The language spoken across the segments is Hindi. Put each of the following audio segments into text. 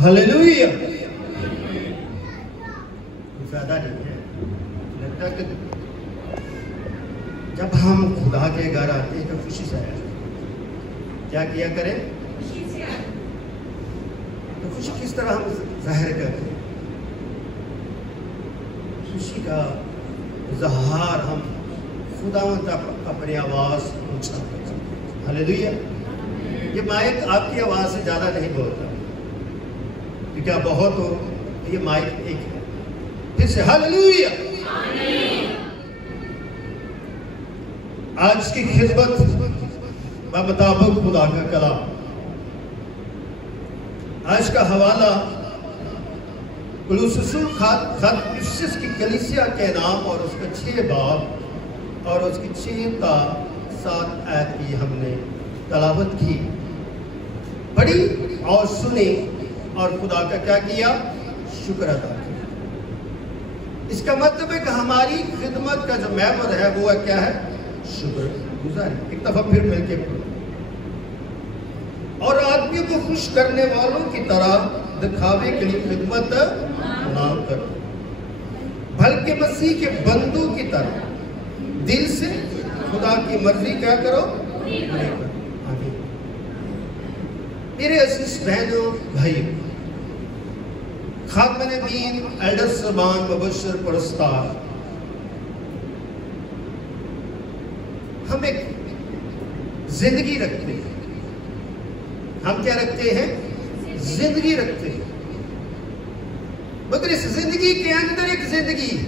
हालेलुया। फायदा नहीं है। लगता है कि जब हम खुदा के घर आते हैं तो खुशी से आए। क्या किया करें? तो खुशी किस तरह हम जाहिर करते हैं? खुशी का इजहार हम खुदावंद तक अपनी आवाज ऊंचा करते हैं। हालेलुया। ये माइक आपकी आवाज से ज्यादा नहीं बोलता, क्योंकि आप बहुत हो, ये माइक एक है। फिर से हालेलुया। आज की खिदमत मुताबिक खुदा का कलाम। आज का हवाला कुलुस्सुस खत इफिसुस की कलीसिया के नाम और उसका 6 बाब और उसकी 6-7 आयत की हमने तलावत की, पढ़ी और सुनी और खुदा का क्या किया? शुक्र अदा किया। इसका मतलब है कि हमारी खिदमत का जो महवर है वो क्या है? शुक्र गुजारी। एक दफा फिर मिलके पढ़ो। और आदमियों को खुश करने वालों की तरह दिखावे के लिए खिदमत ना करो, बल्कि मसीह के बंदों की तरह दिल से खुदा की मर्जी क्या करो? मेरे अजीज बहनों भाइयों, खातमे दीन एल्डर सबान मुबशर पुरस्कार, हम एक जिंदगी रखते हैं। हम क्या रखते हैं? जिंदगी रखते हैं। मगर इस जिंदगी के अंदर एक जिंदगी है।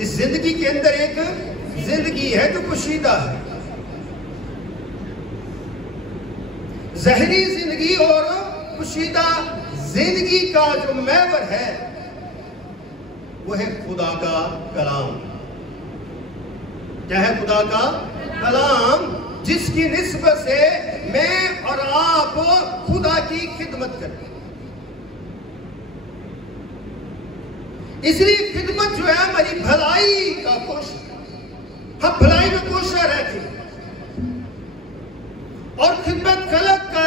इस जिंदगी के अंदर एक जिंदगी है जो पोशीदा है। ज़हरी जिंदगी और पोशीदा जिंदगी का जो महवर है वो है खुदा का कलाम। क्या है? खुदा का कलाम, जिसकी निस्बत से मैं और आप खुदा की खिदमत करते हैं। इसलिए खिदमत जो है हमारी भलाई का कोशिश, हम भलाई में कोशिश रहते हैं और खिदमत खलक का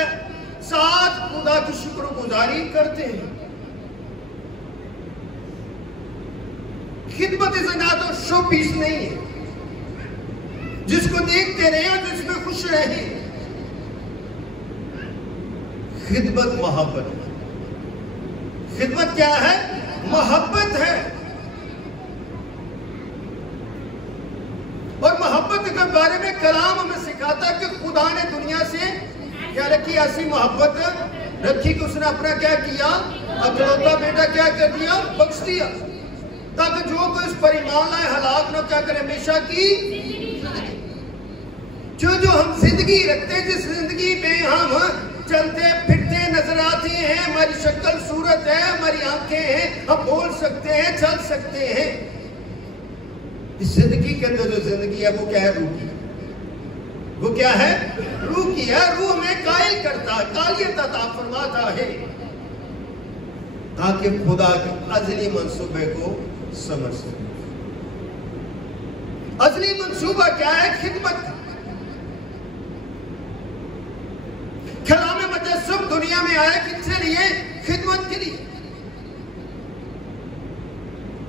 साथ खुदा की शुक्रगुजारी करते हैं। खिदमत इस ना तो शो पीस नहीं है जिसको देखते रहे और जिसमें खुश रहे। खिदमत मोहब्बत है। खिदमत क्या है? मोहब्बत है। और मोहब्बत के बारे में कलाम हमें सिखाता कि खुदा ने दुनिया से क्या रखी? ऐसी मोहब्बत रखी कि उसने अपना क्या किया? अकलौता बेटा क्या कर दिया? बख्श दिया, ताकि जो कोई इस पर ईमान लाए हलाक न क्या करे, हमेशा की। जो हम जिंदगी रखते हैं, जिस जिंदगी में हम चलते फिरते नजर आते हैं, हमारी शक्ल सूरत है, हमारी आंखें हैं, हम बोल सकते हैं, चल सकते हैं, इस जिंदगी के अंदर जो जिंदगी है वो क्या है? रूह की। वो क्या है? रूह की है। रूह में कायल करता, कालियत अता फरमाता है, ताकि खुदा के अजली मंसूबे को समझ सके। अजली मंसूबा क्या है? खिदमत। कलाम मुजस्सम दुनिया में आया किसके लिए? खिदमत के लिए।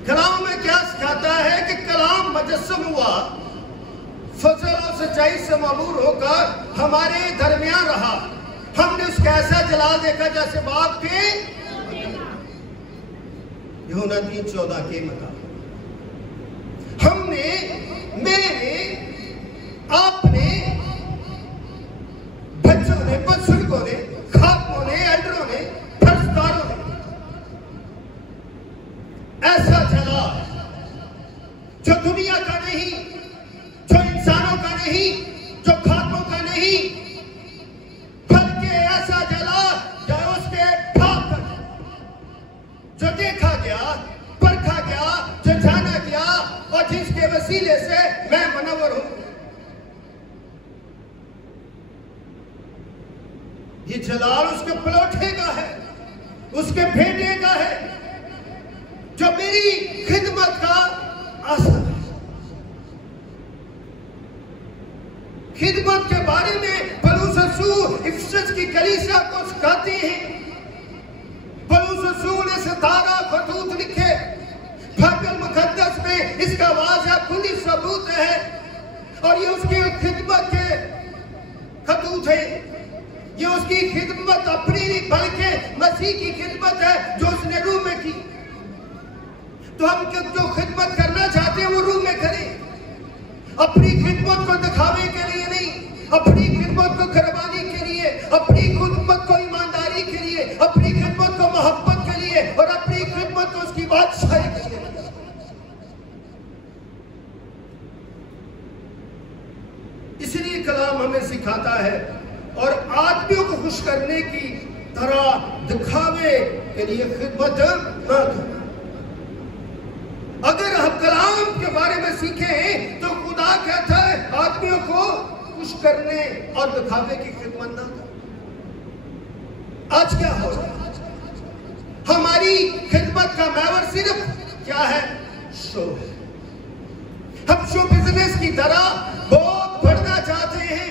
कलाम में क्या सिखाता है कि कलाम मुजस्सम हुआ, फजल और सच्चाई से मामूर होकर हमारे दरमियान रहा। हमने उसका ऐसा जलाल देखा जैसे बाप के। यूहन्ना 3:14 के मुताबिक हमने, मेरे, आपने, बच्चों ने, बुजुर्गों ने, खातमों ने, एल्डरों ने, फर्जदारों ने ऐसा जला जो दुनिया का नहीं, जो इंसानों का नहीं, जो खातमों का नहीं, बल्कि ऐसा जला जो उसके भाग कर, जो देखा गया, परखा गया, जो जाना गया और जिसके वसीले से मैं मनवर हूं। ये जलाल उसके पलौठे का है, उसके बेटे का है, जो मेरी खिदमत का असर है। खिदमत के बारे में पौलुस रसूल इफिसुस की कलीसिया को सिखाते हैं 17 खतूत लिखे, बाइबल मुकद्दस में इसका वाज़ह खुली सबूत है, और ये उसकी खिदमत के खतूत है। ये उसकी खिदमत अपनी नहीं बल्कि मसीह की खिदमत है जो उसने रूह में की। तो हम जो खिदमत करना चाहते हैं वो रूह में करें, अपनी खिदमत को दिखावे के लिए नहीं, अपनी खिदमत को करवाने के लिए, अपनी खिदमत को ईमानदारी के लिए, अपनी खिदमत को मोहब्बत के लिए, और अपनी खिदमत को उसकी बादशाही के लिए। इसलिए कलाम हमें सिखाता है, और आदमियों को खुश करने की तरह दिखावे के लिए खिदमत न करें। अगर हम कलाम के बारे में सीखें तो खुदा कहता है आदमियों को खुश करने और दिखावे की खिदमत ना करें। आज क्या हो रहा है? हमारी खिदमत का महवर सिर्फ क्या है? शो है। हम शो बिजनेस की तरह बहुत बढ़ना चाहते हैं,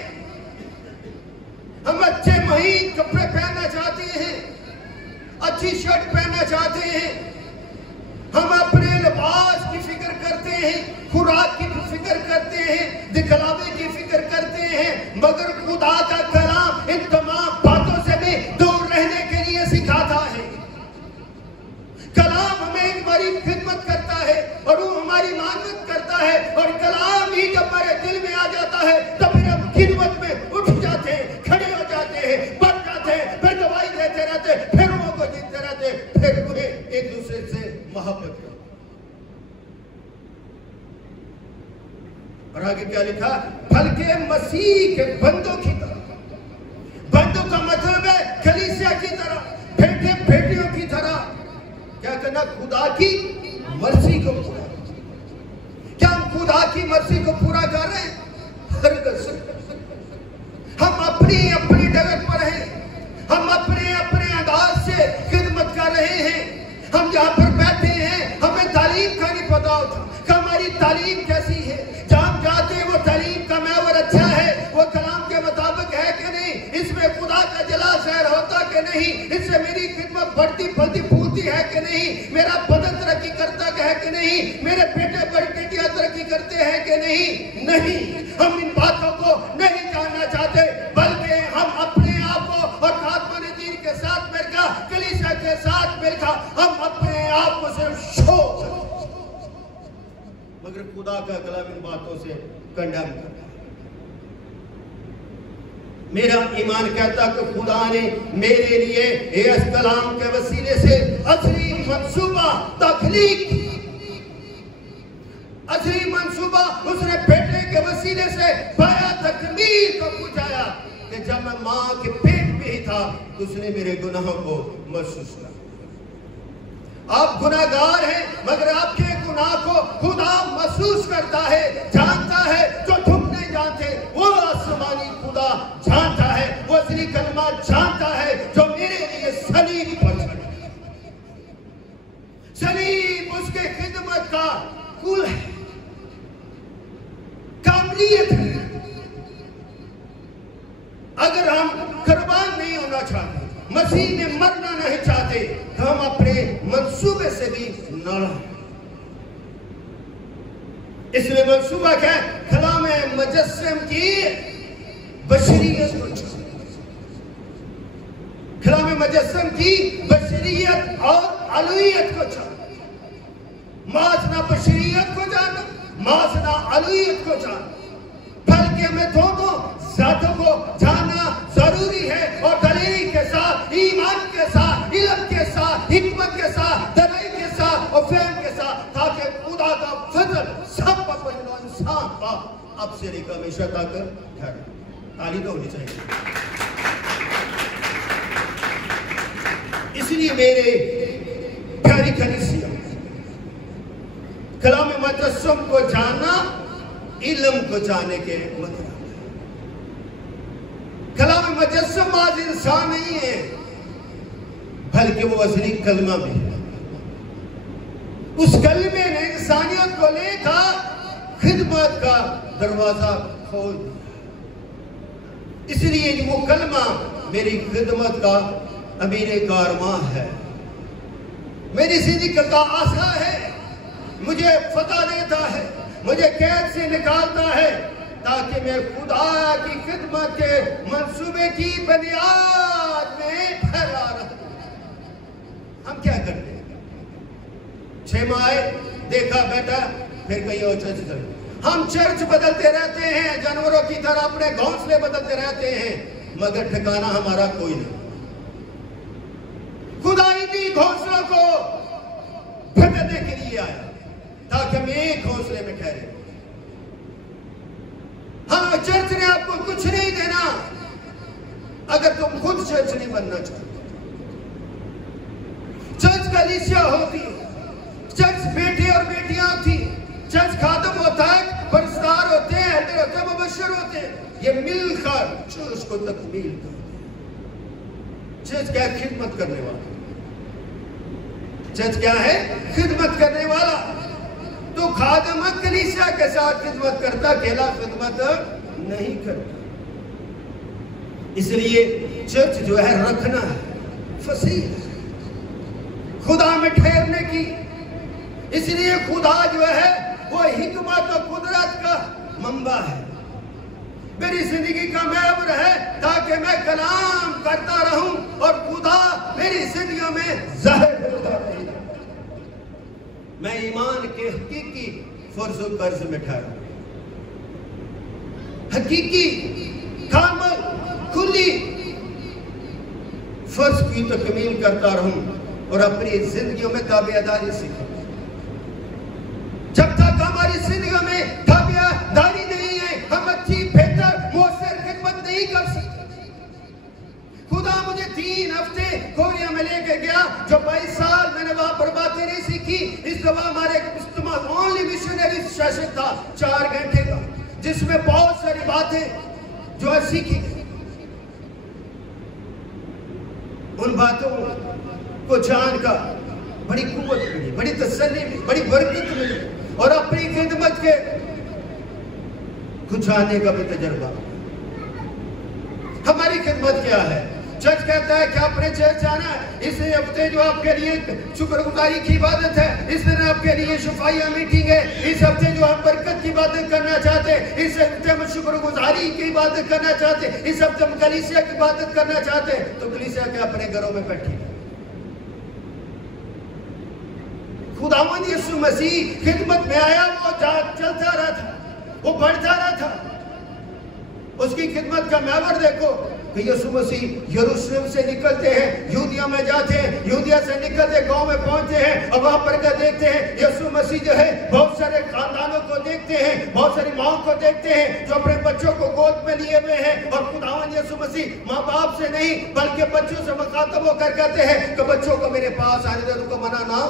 हम अच्छे महीन कपड़े पहनना चाहते हैं, अच्छी शर्ट पहनना चाहते हैं, हम अपने लिबास की फिक्र करते हैं, खुराक की फिक्र करते हैं, दिखलावे की फिक्र करते हैं, मगर खुदा का कलाम इन तमाम बातों से भी दूर रहने के लिए सिखाता है। कलाम हमें हमारी खिदमत करता है और वो हमारी मानत करता है, और कलाम ही जब हमारे दिल में आ जाता है तब फिर हम खिदमत में उठ जाते हैं, खड़े हो जाते हैं, बढ़ जाते हैं, फिर दवाई देते रहते, फिर वो को जीतते रहते, फिर उन्हें एक दूसरे से मोहब्बत करते। और आगे क्या लिखा? बल्कि मसीह के बंदों की तरह। बंदों का मतलब है कलीसिया की तरह, बेटे बेटियों की तरह क्या करना? खुदा की मर्जी को पूरा। क्या हम खुदा की मर्जी को पूरा कर रहे हैं? हम अपनी अपनी जगह पर हैं, हम अपने अपने अंदाज से खिदमत कर रहे हैं। हम जहां पर बैठे हैं हमें तालीम का नहीं पता होता कि हमारी तालीम कैसी है। जहां जाते हैं वो तालीम का महवर अच्छा है, वो कलाम के मुताबिक है कि नहीं, इसमें खुदा का जला शहर होता कि नहीं, इससे मेरी खिदमत बढ़ती फलती फूलती है कि नहीं, मेरा बदन तरक्की करता है कि नहीं, मेरे बेटे बेटियां तरक्की करते हैं कि नहीं। नहीं, हम इन बातों को नहीं जानना चाहते, बल्कि हम अपने आप को और आत्मा नज़ीर के साथ मिलकर, कलीसिया के साथ मिलकर हम अपने आप को सिर्फ शो। मगर खुदा का कलाम इन बातों से कंडेम करता है। मेरा ईमान कहता कि खुदा ने मेरे लिए इस कलाम के वसीले से असली मंसूबा तख्लीक, असली मंसूबा उसने बेटे के वसीले से पाया, तकमील को पहुंचाया कि जब मैं मां के पेट में ही था उसने मेरे गुनाहों को महसूस किया। आप गुनाहगार हैं, मगर आपके गुनाह को खुदा महसूस करता है, जानता है। जो तुम नहीं जानते वो आसमानी खुदा जानता है, वो असली कलमा जानता है जो मेरे लिए सलीब पर चढ़ा। सलीब उसके खिदमत का कुल है, कामलियत है। अगर हम कुर्बान नहीं होना चाहते, मसीह में मरना नहीं चाहते, तो हम अपने मंसूबे से भी न रहें। इसलिए मंसूबा क्या है? कलाम मुजस्सम की बशरियत को जाना, कलाम मुजस्सम की बशरियत और अलूहियत को जाना, मासना बशरियत को जाना, मासना अलूहियत को जाना, बल्कि हमें दोनों जातों को जानना जरूरी है, और दलील के साथ, ईमान के साथ, इल्म के साथ, हिकमत के साथ, दलील के साथ और फहम के साथ, ताकि खुदा का फजल सब पर इंसान का अब से लेकर हमेशा तक ठहरे। ताली तो होनी चाहिए। इसलिए मेरे प्यारी कलीसिया, कलाम मुजस्सम को जानना इल्म को जानने के मतलब। कलाम मुजस्सम आज इंसान नहीं है, बल्कि वो असली कलमा भी है। उस कलमे ने इंसानियत को लेकर खिदमत का दरवाजा खोल दिया। इसलिए वो कलमा मेरी खिदमत का अमीर कारवां है। मेरी जिंदगी का आशा है, मुझे फतह देता है, मुझे कैद से निकालता है, ताकि मैं खुदा की खिदमत के मंसूबे की बुनियाद में फैला रहूं। हम क्या करते हैं? 6 माह आए, देखा बेटा, फिर कहीं और चर्च चले। हम चर्च बदलते रहते हैं, जानवरों की तरह अपने घोंसले बदलते रहते हैं, मगर ठिकाना हमारा कोई नहीं। खुदा इन्हीं घोंसलों को बदलने के लिए आया ताकि हम एक घोंसले में ठहरे। हाँ, चर्च ने आपको कुछ नहीं देना अगर तुम खुद चर्च नहीं बनना चाहते। चर्च कलीसिया होती है, चर्च बेटे और बेटियां होती, चर्च खादम होता है, परस्तार होते हैं, हेल्पर होते हैं, मुबश्शिर होते हैं। ये मिलकर चर्च को तकमील करते। चर्च क्या है? खिदमत करने वाला। चर्च क्या है? खिदमत करने वाला। तो खादम कलीसिया के साथ खिदमत करता, अकेला खिदमत नहीं करता। इसलिए चर्च जो है रखना है, फसीह खुदा में ठहरने की। इसलिए खुदा जो है वो हिकमत और कुदरत का मंबा है। मेरी जिंदगी का महवर है ताकि मैं कलाम करता रहूं और खुदा मेरी जिंदगी में जाहिर होता रहे। मैं ईमान के हकीकी फर्ज और कर्ज में ठहरा, हकीकी कामल खुली फर्ज की तकमील करता रहूं और अपनी जिंदगियों में ताबेदारी सीखूं। जब तक हमारी जिंदगी में ताबेदारी नहीं है, हम अच्छी बेहतर मौसर खिदमत नहीं कर सकते। खुदा मुझे 3 हफ्ते कोरिया में लेके गया, जो 22 साल मैंने वहां पर बातें नहीं सीखी। इस दफा हमारे ओनली मिशनरी सेशन था 4 घंटे का, जिसमें बहुत सारी बातें जो है सीखी गई। उन बातों को जानकर बड़ी कुव्वत मिली, बड़ी तसल्ली मिली, बड़ी बरकत मिली और अपनी खिदमत के कुछ आने का भी तजर्बा। हमारी खिदमत क्या है? चर्च कहता है कि आपने चर्च जाना है। इस हफ्ते जो आपके लिए शुक्रगुजारी की इबादत है, इस दिन आपके लिए शफाइया मीटिंग है। इस हफ्ते जो हम बरकत की इबादत करना चाहते हैं, इस हफ्ते हम शुक्रगुजारी की इबादत करना चाहते हैं, इस हफ्ते हम कलीसिया की इबादत करना चाहते हैं। तो कलीसिया के अपने घरों में बैठी है। खुदावंद यीशु मसीह खिदमत में आया, वो चलता रहा था, वो बढ़ता रहा था। उसकी खिदमत का महवर देखो कि यीशु मसीह यरूशलेम से निकलते हैं, यूदिया में जाते हैं, यूदिया से निकलते गांव में पहुंचते हैं और वहां पर देखते हैं यीशु मसीह जो है बहुत सारे खानदानों को देखते हैं, बहुत सारी माओं को देखते हैं जो अपने बच्चों को गोद में लिए हुए हैं। और खुदावंद यीशु मसीह माँ बाप से नहीं बल्कि बच्चों से मुखातब होकर कहते हैं कि बच्चों को मेरे पास आने दो, उनको मना ना।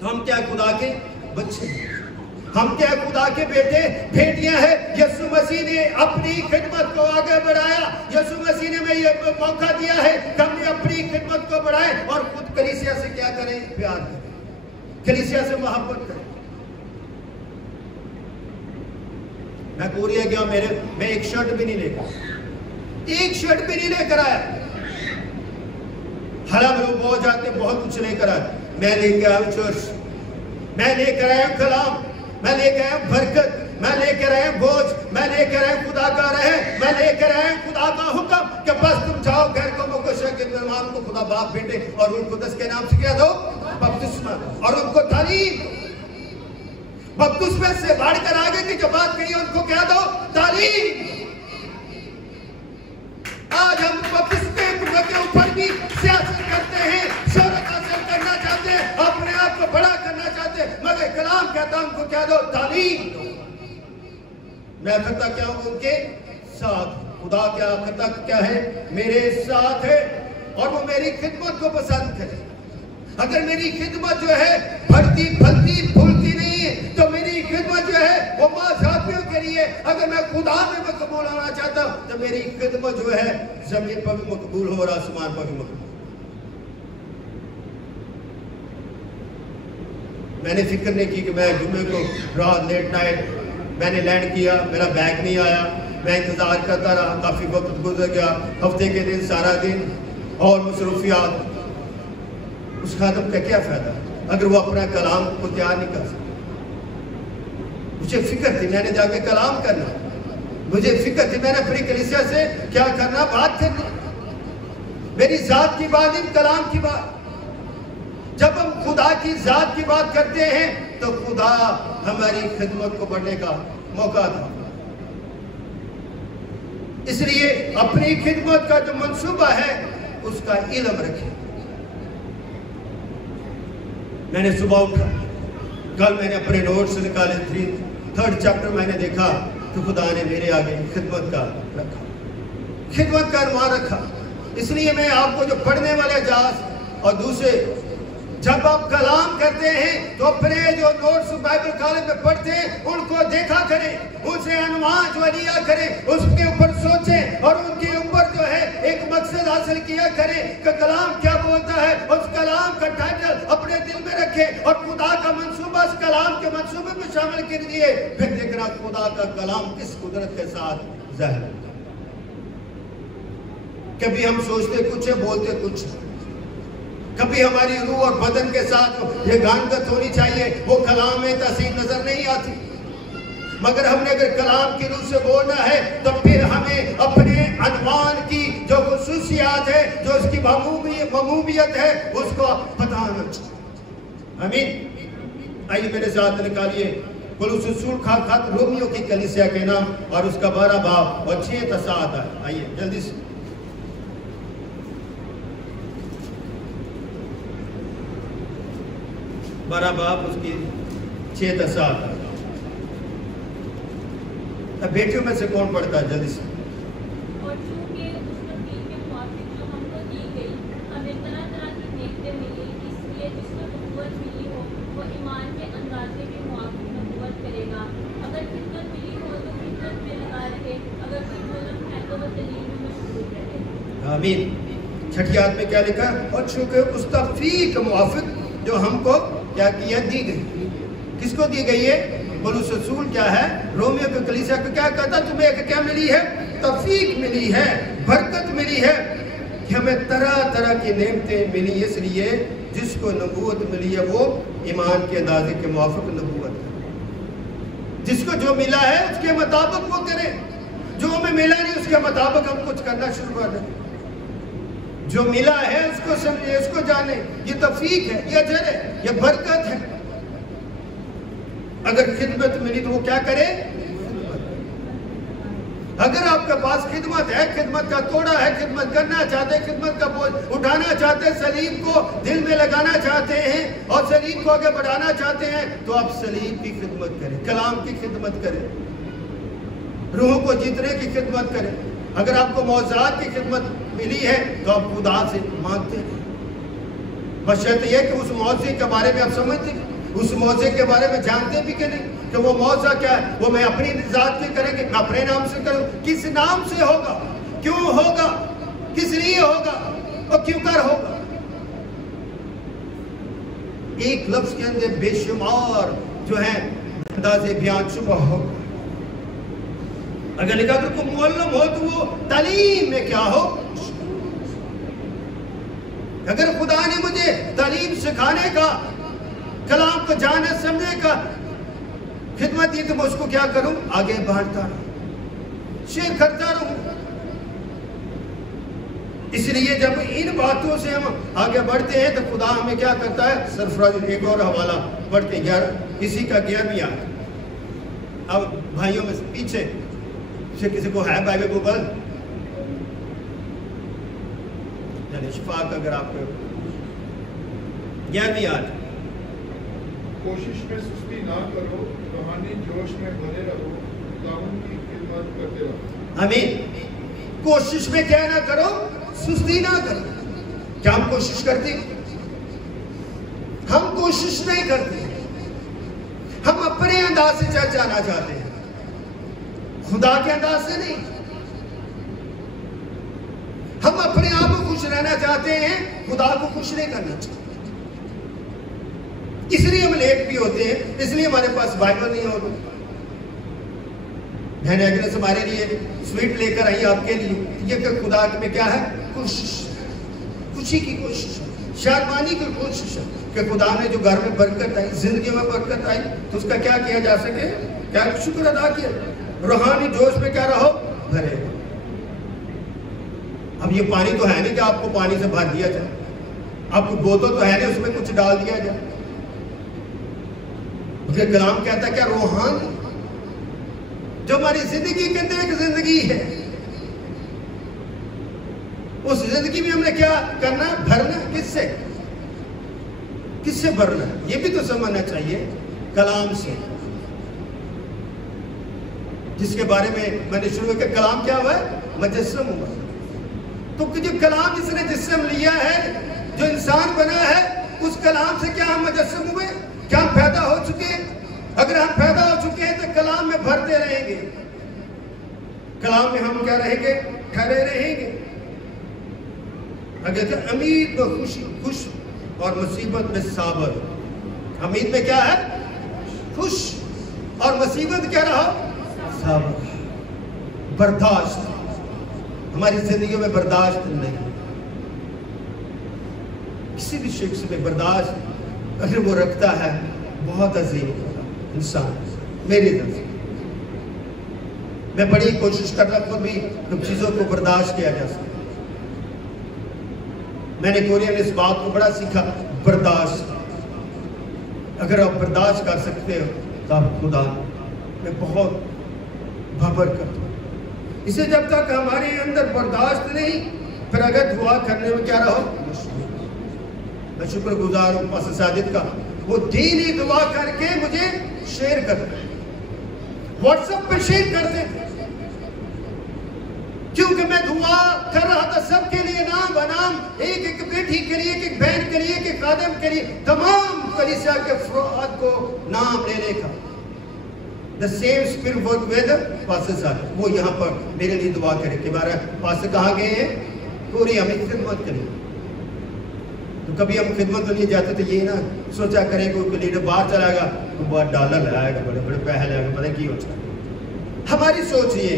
तो हम क्या खुदा के बच्चे हैं? हम क्या खुदा के बेटे बेटियां हैं? यीशु मसीह ने अपनी खिदमत को आगे बढ़ाया। यीशु मसीह ने हमें ये मौका दिया है कि हमने अपनी खिदमत को बढ़ाए और खुद कलीसिया से क्या करें? प्यार करें, कलीसिया से मोहब्बत करें। मैं कोरिया गया, मैं एक शर्ट भी नहीं लेकर आया। हालांकि लोग बहुत जाते, बहुत कुछ लेकर आए। मैं लेकर आया चर्च, मैं लेकर आया कलाम, मैं लेकर आया बरकत, मैं लेकर आया बोझ, मैं लेकर आया खुदा का रहम, मैं लेकर आया खुदा का हुक्म कि बस तुम जाओ घर को मेहमान को खुदा बाप बेटे और उनको 10 के नाम से क्या दो? बपतिस्मा, और उनको तालीम। बपतिस्मा से बढ़कर आगे की जो बात कही उनको क्या दो? तालीम। आज हम बपतिस्मे के ऊपर भी सियासत करते हैं, शोहरत हासिल करना चाहते हैं, अपने आप को बड़ा करना चाहते हैं, मगर कलाम कहता है उनको क्या दो? तालीम दो। मैं कहता क्या हूं? उनके साथ। खुदा क्या कहता क्या है? मेरे साथ है और वो मेरी खिदमत को पसंद करे। अगर मेरी खिदमत जो है बढ़ती फलती फूलती नहीं है तो मेरी खिदमत जो है वो माज़ाबियों के लिए। अगर मैं खुदा में मकबूल होना चाहता हूं तो मेरी खिदमत जो है जमीन पर भी मकबूल हो और आसमान पर भी मकबूल। मैंने फिक्र नहीं की कि मैं जुम्मे को रात लेट नाइट मैंने लैंड किया, मेरा बैग नहीं आया, मैं इंतजार करता रहा, काफी वक्त गुजर गया, हफ्ते के दिन सारा दिन और मसरूफियात। उस खादम का क्या फायदा अगर वो अपना कलाम को तैयार नहीं कर सकता। मुझे फिक्र थी मैंने जाके कलाम करना, मुझे फिक्र थी मैंने अपनी कलीसिया से क्या करना, बात करनी, मेरी जात की बात नहीं कलाम की बात। जब हम खुदा की जात की बात करते हैं तो खुदा हमारी खिदमत को बढ़ने का मौका था। इसलिए अपनी खिदमत का जो मंसूबा है उसका इल्म रखें। मैंने सुबह उठा, कल मैंने अपने नोट्स निकाले, 3rd चैप्टर मैंने देखा तो खुदा ने मेरे आगे खिदमत का रखा, खिदमत का अरमान रखा। इसलिए मैं आपको जो पढ़ने वाले जास और दूसरे, जब आप कलाम करते हैं तो अपने जो नोट्स बाइबल कॉलेज में पढ़ते हैं उनको देखा करें, उनसे अनुमान जो लिया करें, उसके ऊपर सोचें और उनके ऊपर जो है एक मकसद हासिल किया करें कि कलाम क्या बोलता है, उस कलाम का टाइटल अपने दिल में रखें और खुदा का मंसूबा उस कलाम के मंसूबे में शामिल कर दिए। फिर देखना खुदा का कलाम किस कुदरत के साथ ज़ाहिर होता है। कभी हम सोचते कुछ है बोलते कुछ, कभी हमारी रूह और बदन के साथ ये गानगत होनी चाहिए, वो कलाम में तस्वीर नजर नहीं आती। मगर हमने अगर कलाम की रूह से बोलना है तो फिर हमें अपने अनवान की जो खुसूसियात है, जो उसकी ममूमियत है, उसको बताना चाहिए। आमीन। आइए मेरे साथ निकालिए पौलुस रसूल खत रोमियो की कलीसिया के नाम और उसका 12 बाब और 6 से 7 है। आइए जल्दी से 12 बाब उसकी 6 से 7। अब बेटियों में से कौन पढ़ता है जल्दी से? और चूंकि उस तब्दील के मुआफिक जो हमको दी गई, हमें तरह तरह की नेमतें मिली, इसलिए जिसको नबूवत मिली हो वो ईमान के अंदाजे के मुआफिक नबूवत करेगा। अगर खिदमत मिली हो तो खिदमत में लगा रहे, अगर कोई जुल्म है तो वो तलीम में मशगूल रहे। आमीन। 6 आयत में क्या लिखा है? और चूंकि उस तौफीक के मुआफिक जो हमको क्या किया दी गई, किसको दी गई है? पौलुस रसूल क्या है रोमियो की कलीसिया को क्या कहता, तुम्हें एक क्या मिली है? तौफीक मिली है, बरकत मिली है कि हमें तरह तरह की नेमतें मिली। इसलिए जिसको नबूवत मिली है वो ईमान के अंदाजे के मुआफिक नबूवत है। जिसको जो मिला है उसके मुताबिक वो करे, जो हमें मिला नहीं उसके मुताबिक हम कुछ करना शुरू कर दें। जो मिला है उसको समझे, उसको जाने, ये तौफीक है, ये अजर है, ये बरकत है। अगर खिदमत मिली तो वो क्या करे? अगर आपके पास खिदमत है, खिदमत का तोड़ा है, खिदमत करना चाहते हैं, खिदमत का बोझ उठाना चाहते हैं, सलीब को दिल में लगाना चाहते हैं और सलीब को आगे बढ़ाना चाहते हैं, तो आप सलीब की खिदमत करें, कलाम की खिदमत करें, रूह को जीतने की खिदमत करें। अगर आपको मौज़ात की खिदमत मिली है तो आप खुदा से मांगते हैं। बस शर्त यह कि उस मौज़े के बारे में आप समझते हैं, उस मौज़े के बारे में जानते भी कि नहीं कि वो मौज़ा क्या है। वो मैं अपनी ज़ात में करेंगे, मैं अपने नाम से करूँ, किस नाम से होगा, क्यों होगा, किस लिए होगा और क्यों कर होगा। एक लफ्ज के अंदर बेशुमार जो है अंदाज़े बयान सुबह होगा। अगर लिखा तो मुअल्लम हो तो वो तालीम में क्या हो। अगर खुदा ने मुझे तालीम सिखाने का, कलाम को जानने समझने का खिदमत दी तो मैं उसको क्या करूं? आगे बढ़ता रहूं, शेयर करता रहूं। इसलिए जब इन बातों से हम आगे बढ़ते हैं तो खुदा हमें क्या करता है? सरफराज एक और हवाला पढ़ते 11 इसी का 11वीं आयत। अब भाइयों में पीछे से किसी को है बाइबल गूगल शफाक, अगर आपको 11वीं आयत। कोशिश में सुस्ती ना करो, रूहानी जोश में भरे रहो, खुदावंद की खिदमत करते रहो। आमीन। कोशिश में क्या ना करो? सुस्ती ना करो। क्या हम कोशिश करते? हम कोशिश नहीं करते, हम अपने अंदाज से चल जाना चाहते हैं, खुदा के अंदाज से नहीं। हम अपने आप को खुश रहना चाहते हैं, खुदा को खुश नहीं करना चाहते। इसलिए हम लेट भी होते हैं, इसलिए हमारे पास बाइबल नहीं होगा। मैंने एग्रेस हमारे लिए स्वीट लेकर आई आपके लिए, ये कि खुदा में क्या है? कोशिश, खुशी की कोशिश। शादमानी की कोशिश है कि खुदा ने जो घर में बरकत आई, जिंदगी में बरकत आई, तो उसका क्या किया जा सके, क्या शुक्र अदा किया। रूहानी जोश में क्या रहो, भरे। अब ये पानी तो है नहीं कि आपको पानी से भर दिया जाए, आपको बोतल तो है नहीं उसमें कुछ डाल दिया जाए। उसके कलाम कहता है क्या, रूहानी जो हमारी जिंदगी के अंदर एक जिंदगी है, उस जिंदगी में हमने क्या करना, भरना। किससे, किससे भरना, ये भी तो समझना चाहिए। कलाम से, जिसके बारे में मैंने शुरू में कहा, कलाम क्या हुआ है, मुजस्सम हुआ। तो जो कलाम जिसने जिस्म लिया है, जो इंसान बना है, उस कलाम से क्या हम मुजस्सम हुए, क्या हम पैदा हो चुके हैं? अगर हम पैदा हो चुके हैं तो कलाम में भरते रहेंगे, कलाम में हम क्या रहेंगे, ठहरे रहेंगे। अगर तो अमीर में खुशी, खुश, और मुसीबत में साबर। अमीर में क्या है, खुश, और मुसीबत क्या रहा, साबर, बर्दाश्त। हमारी जिंदगी में बर्दाश्त नहीं, किसी भी शख्स में बर्दाश्त अगर वो रखता है, बहुत अजीम इंसान। मेरी तरफ से मैं बड़ी कोशिश कर रहा हूं भी कुछ चीजों को बर्दाश्त किया जा सके। मैंने कोरिया में इस बात को बड़ा सीखा, बर्दाश्त। अगर आप बर्दाश्त कर सकते हो तो आप खुदा में बहुत बरकत हो। इसे जब तक हमारे अंदर बर्दाश्त नहीं, फिर अगर दुआ करने में क्या रहो, मैं शुक्रगुजार हूं पास साजिद का, वो दीनी दुआ करके मुझे शेयर करते हैं, व्हाट्सएप पे शेयर करते हैं, क्योंकि मैं दुआ कर रहा था सबके लिए, नाम बनाम, एक एक बेटी के लिए, एक एक बहन के लिए, एक एक आदम के लिए, तमाम कलीसिया के अफराद को नाम लेने का। The same spirit work with pastor साहब, वो यहाँ पर मेरे लिए दुआ करे कि बारा पास्टर कहाँ गए हैं, पूरी हमें खिदमत करें। तो कभी हम खिदमत नहीं जाते तो ये ना सोचा करें कोई लीडर बाहर चलाएगा तो बहुत डॉलर लाएगा, बड़े बड़े पैसे लाएगा, पता की होता। हमारी सोच ये,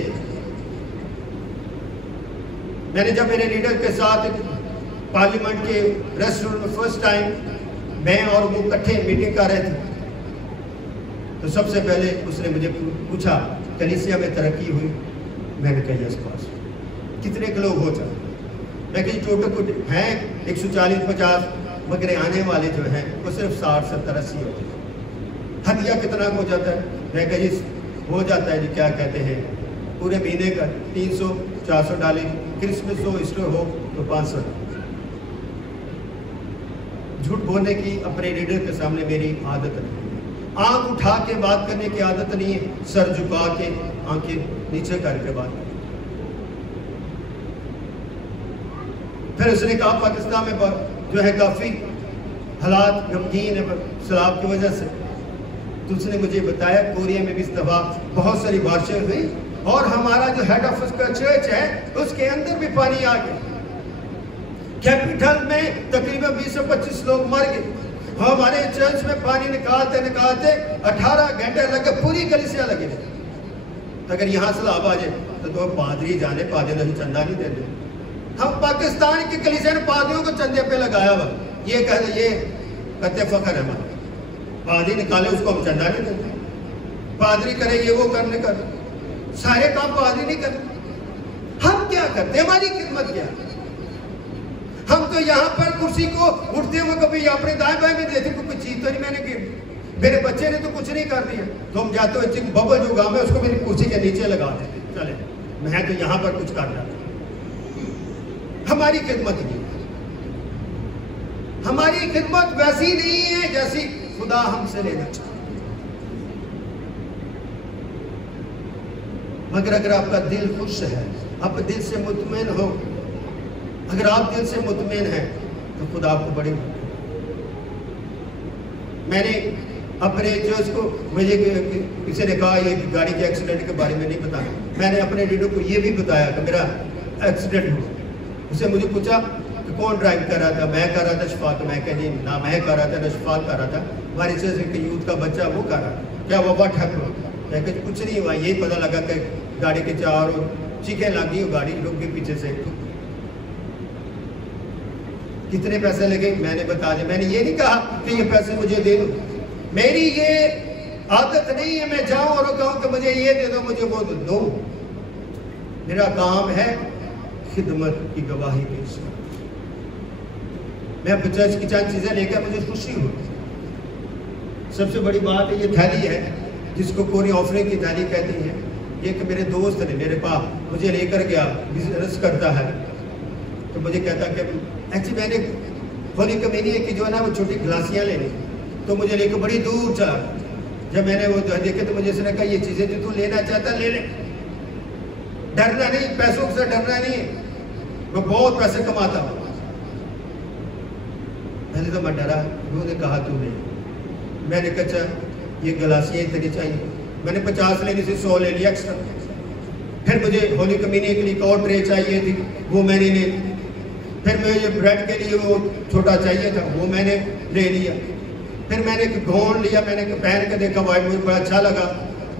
मैंने जब मेरे लीडर के साथ पार्लियामेंट के रेस्टोरेंट में फर्स्ट टाइम मैं और वो इकट्ठे मीटिंग कर रहे थे, तो सबसे पहले उसने मुझे पूछा कलीसिया में तरक्की हुई? मैंने कहा यस पास। कितने के लोग हो जाए? मैं कही टोटल कुछ हैं 140-50, मगर आने वाले जो हैं वो सिर्फ 60-70-80 होते हैं। हदिया कितना हो जाता है? मैं कही हो जाता है जी, क्या कहते हैं, पूरे महीने का 300-400 डाले, क्रिसमस हो, ईस्टर हो तो 500। झूठ बोलने की अपने लीडर के सामने मेरी आदत नहीं है। आंख उठा के बात करने की आदत नहीं है, सर झुका के आंखें नीचे करके बात करनी। फिर उसने कहा पाकिस्तान में जो है काफी हालात गमगीन है सैलाब की वजह से। तो उसने मुझे बताया कोरिया में भी इस दफा बहुत सारी बारिशें हुई और हमारा जो हेड ऑफिस का चर्च है उसके अंदर भी पानी आ गया। कैपिटल में तकरीबन 20 से 25 लोग मर गए। हमारे चर्च में पानी निकालते निकालते 18 घंटे लगे, पूरी कलीसिया लगे। अगर यहाँ सैलाब आ जाए तो पादरी जाने, पादरी नहीं चंदा नहीं देते। हम पाकिस्तान की कलीसिया ने पादरियों को चंदे पे लगाया हुआ, ये कहते ये कहते फखर है हमारा। पादरी निकाले उसको हम चंदा नहीं देते, पादरी करे ये वो करने कर, सारे काम पादरी नहीं करते। हम क्या करते, हमारी खिदमत क्या? हम तो यहाँ पर कुर्सी को उठते हुए कभी अपने दाएं बाएं में देते, कोई चीज तो नहीं मैंने की, मेरे बच्चे ने तो कुछ नहीं कर दिया, तो हम जाते हुए बबल जो गाँव है उसको मेरी कुर्सी के नीचे लगा देते, चले मैं तो यहाँ पर कुछ कर रहा था। हमारी खिदमत नहीं, हमारी खिदमत वैसी नहीं है जैसी खुदा हमसे लेना चाहता। मगर अगर आपका दिल खुश है, आप दिल से मुतमईन हो, अगर आप दिल से मुतमईन हैं तो खुदा आपको बड़े। मैंने अपने चर्च को, मुझे किसी ने कहा ये गाड़ी के एक्सीडेंट के बारे में नहीं बताया, मैंने अपने लीडर को ये भी बताया कि मेरा एक्सीडेंट हुआ। उसने मुझे पूछा कि कौन ड्राइव कर रहा था? मैं कर रहा था, शफाक। मैं कह ना मैं कर रहा था ना शफाक कर रहा था, हमारे चर्च के यूथ का बच्चा वो कर रहा था। क्या वबा ठक हुआ? मैं कह कुछ नहीं हुआ, यही पता लगा कि गाड़ी के चारों चीखें लगी, गाड़ी लोग भी पीछे से। कितने पैसे लगे मैंने बता दिया। मैंने ये नहीं कहा कि ये पैसे मुझे दे दो, मेरी ये आदत नहीं है मैं जाऊं और कहूं कि मुझे ये दे दो मुझे वो दो। मेरा काम है खिदमत की गवाही पेश करना। मैं चर्च की चंद चीजें लेकर मुझे खुशी होती। सबसे बड़ी बात है ये थैली है जिसको कोरी ऑफरिंग की थैली कहती है। ये कि मेरे दोस्त ने मेरे पास मुझे लेकर गया, बिजनेस करता है, तो मुझे कहता कि एक्चुअली मैंने होली कम्युनियन की जो है ना वो छोटी गिलासियाँ लेनी, तो मुझे लेकर बड़ी दूर चला। जब मैंने वो देखे तो मुझे उसने कहा ये चीज़ें जो तू लेना चाहता ले ले, डरना नहीं, पैसों से डरना नहीं, मैं बहुत पैसे कमाता हूँ। पहले तो मैं डरा, उन्होंने कहा तू ले। मैंने कहा ये गिलासियाँ इतनी चाहिए, मैंने 50 लेनी से 100 ले लिया एक्स्ट्रा। फिर मुझे होली कम्युनियन के लिए एक और ट्रे चाहिए थी, वो मैंने ले ली। फिर मुझे ब्रेड के लिए वो छोटा चाहिए था, वो मैंने ले लिया। फिर मैंने एक घोंड लिया, मैंने पहन के देखा, वाइट मुझे बड़ा अच्छा लगा,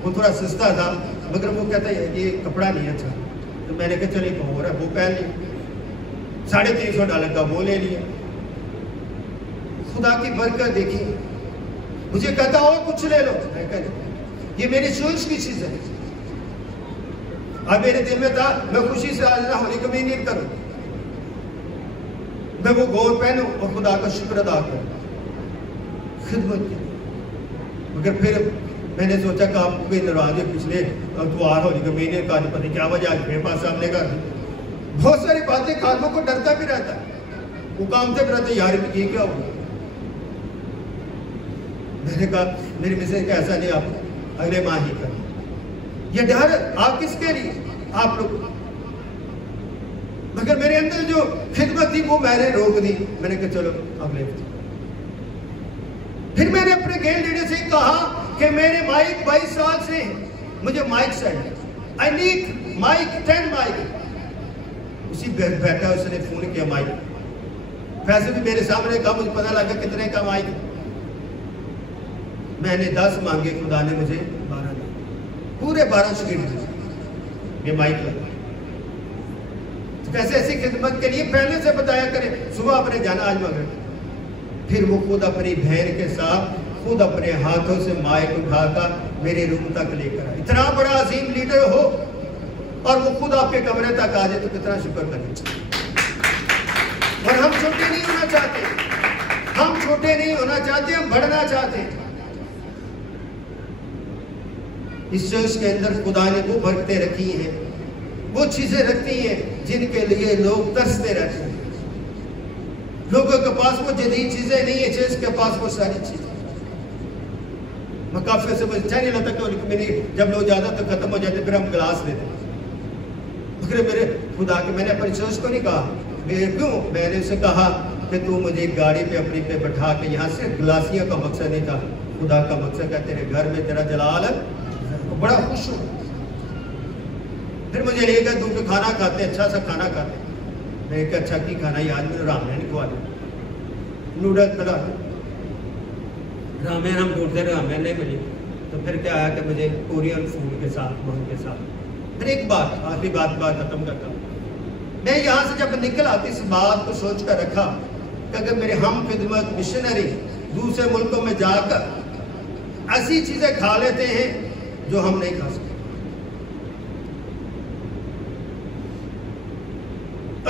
वो थोड़ा सस्ता था, मगर वो कहता है ये कपड़ा नहीं अच्छा, तो मैंने कहा चलिए हो रहा है, वो पहन लिया। $350 का वो ले लिया। खुदा की बरकत देखी। मुझे कहता और कुछ ले लो, मैं कहता ये मेरी सोच की चीज है। अब मेरे दिल में था मैं खुशी से आज ना होली कम्युनियन करूं, मैं वो गोद पहनूं और खुदा का शुक्र अदा करूं, खिदमत की। मगर फिर मैंने सोचा कि आपको कोई नाराज है पिछले द्वार होली कम्युनियन का, पता नहीं क्या वजह आज मेरे पास सामने का बहुत सारी बातें खादों को डरता भी रहता है, वो काम से भी रहता यार ये क्या हुआ। मैंने कहा मेरी मिसेज का ऐसा नहीं, आप अगले माह ही करें। ये डर आप किसके लिए, आप लोग। मगर मेरे अंदर जो खिदमत थी वो मैंने रोक दी। मैंने कहा चलो अगले हफ्ते। फिर मैंने अपने गेल लीडर से कहा कि मेरे माइक 22 साल से मुझे माइक चाहिए, आई नीड माइक 10 माइक। उसी बैठा उसने फोन किया माइक, पैसे भी मेरे सामने कहा, मुझे पता लगा कितने का माइक। मैंने 10 मांगे, खुदा ने मुझे 12 दिए, पूरे 12 स्ट्रीट ये माइक लगा। तो कैसे ऐसी खिदमत के लिए पहले से बताया करें, सुबह अपने जाना आज मगर। फिर वो खुद अपनी बहन के साथ खुद अपने हाथों से माइक उठाकर मेरे रूम तक लेकर आए। इतना बड़ा अजीम लीडर हो और वो खुद आपके कमरे तक आ जाए तो कितना शुक्र करें। और हम छोटे नहीं होना चाहते, हम छोटे नहीं होना चाहते, हम बढ़ना चाहते हैं। इस चर्च के अंदर खुदा ने वो बरकतें रखी हैं, वो चीजें रखती हैं जिनके लिए लोग तरसते रहते हैं। लोगों के पास वो जदीद चीजें नहीं है, चर्च के पास वो सारी चीजें। मैं काफी से मुझे अच्छा नहीं लगता कि मेरी जब लोग ज्यादा तो खत्म हो जाते फिर हम गिलास लेते। मगर मेरे खुदा के मैंने अपने चर्च को नहीं कहा, मेरे क्यों मैंने उसे कहा कि तू मुझे गाड़ी पे अपनी पे बैठा के यहाँ से गिलासियों का मकसद नहीं था, खुदा का मकसद है तेरे घर में तेरा जलाल है। बड़ा खुश हूँ। फिर मुझे लेकर दूर पे खाना खाते, अच्छा सा खाना खाते। मैं एक अच्छा की खाना याद मेरे रामेन खवा दे, नूडल्स खिला, रामेन हम ढूंढते रहे, रामेन नहीं मिली। तो फिर क्या आया कि मुझे कोरियन फूड के साथ मंग के साथ। फिर एक बात आखिरी बात खत्म करता हूँ। मैं यहाँ से जब निकल आती इस बात को सोच कर रखा कि अगर मेरे हम खिदमत मिशनरी दूसरे मुल्कों में जाकर ऐसी चीजें खा लेते हैं जो हम नहीं खा सकते,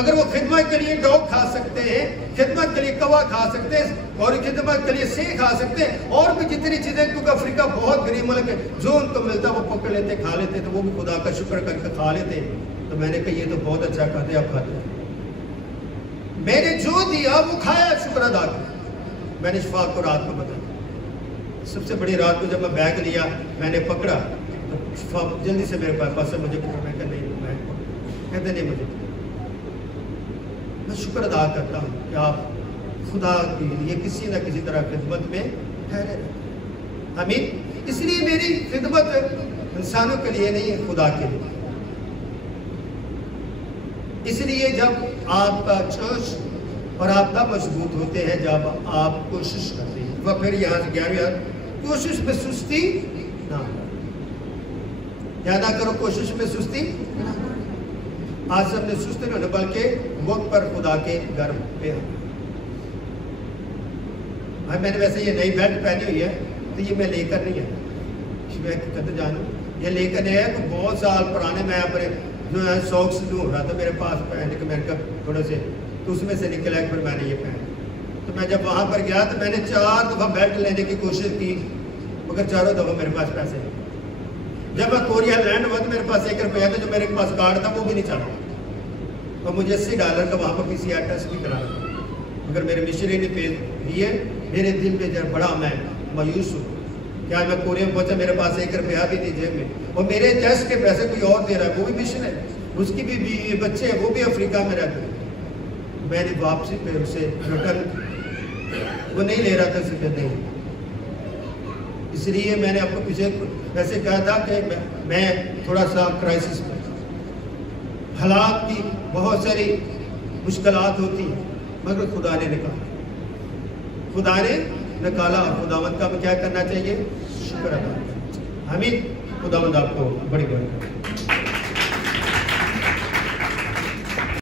अगर वो खिदमत के लिए डॉग खा सकते हैं, खिदमत के लिए कवा खा सकते हैं, और खिदमत के लिए सेब खा सकते हैं, और भी जितनी चीजें, क्योंकि अफ्रीका बहुत गरीब मुल्क है, जो उनको मिलता वो पकड़ लेते खा लेते, तो वो भी खुदा का शुक्र करके खा लेते। तो मैंने कहा ये तो बहुत अच्छा खाते, आप खाते। मैंने जो दिया वो खाया, शुक्र अदा कर। मैंने शफाक को रात को बताया, सबसे बड़ी रात को जब मैं बैग लिया मैंने पकड़ा तो शफाक जल्दी से मेरे पास से मुझे पकड़, मैं नहीं बैग कहते नहीं मुझे। मैं शुक्र अदा करता हूँ कि आप खुदा के लिए किसी न किसी तरह खिदमत में ठहरे रहते। आमीन। इसलिए मेरी खिदमत इंसानों के लिए नहीं है, खुदा के लिए। इसलिए जब आपका चर्च और आप तब मजबूत होते हैं जब आप कोशिश करते हैं। वह फिर यहाँ से 11वीं कोशिश में सुस्ती ना ज्यादा करो, कोशिश में सुस्ती ना। आज सबने सुस्त नहीं होना, बल्कि वक्त पर खुदा के घर पे हाँ, मैंने वैसे ये नई बेल्ट पहनी हुई है, तो ये मैं लेकर नहीं आया, मैं कहते जानू ये लेकर नहीं आया। तो बहुत साल पुराने मैं अपने जो है सॉक्स ढूंढ रहा था मेरे पास पहन के, मैंने कहा थोड़े से, तो उसमें से निकला फिर मैंने ये पहना। तो मैं जब वहाँ पर गया तो मैंने 4 दफ़ा बेल्ट लेने की कोशिश की, मगर चारों दफ़ा मेरे पास पैसे नहीं। जब मैं कोरिया लैंड हुआ तो मेरे पास 1 रुपया था, जो मेरे पास कार्ड था वो भी नहीं चला, तो मुझे $80 का वहाँ पर PCR टेस्ट भी कराना था। मगर मेरे मिशनरी ने पे दिए, मेरे दिल पे जब बड़ा मैं मायूस हूँ। क्या मैं कोरिया पहुंचा, मेरे पास 1 रुपया भी नहीं जेब में, और मेरे टेस्ट के पैसे कोई और दे रहा है, वो भी मिशन है, उसकी भी बच्चे हैं, वो भी अफ्रीका में रहते हैं। मैंने वापसी पे उसे रिटर्न, वो नहीं ले रहा था सिर्फ नहीं, इसलिए मैंने आपको पीछे वैसे कहा था कि मैं थोड़ा सा क्राइसिस में, हालात की बहुत सारी मुश्किलात होती हैं, मगर खुदा ने निकाला, खुदा ने निकाला। खुदावंद का क्या करना चाहिए? शुक्र अदा करना चाहिए। हमीद खुदावंद आपको बड़ी बड़ी